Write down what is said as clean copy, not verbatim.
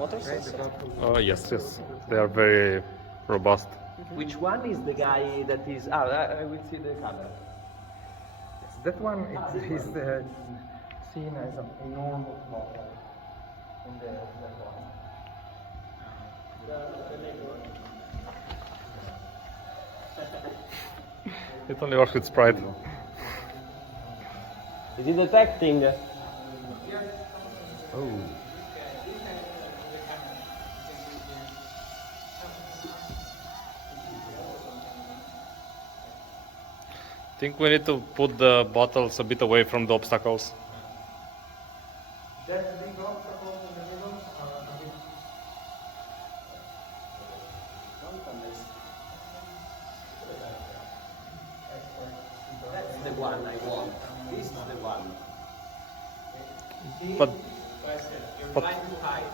motorcycles? Yes, yes. They are very robust. Which one is the guy that is... I will see the camera. Yes, that one is seen as an enormous model in that one. It only works with Sprite. Is it detecting? Oh. I think we need to put the bottles a bit away from the obstacles. That big obstacle in the middle That's the one I want. This is the one. But You're flying too high.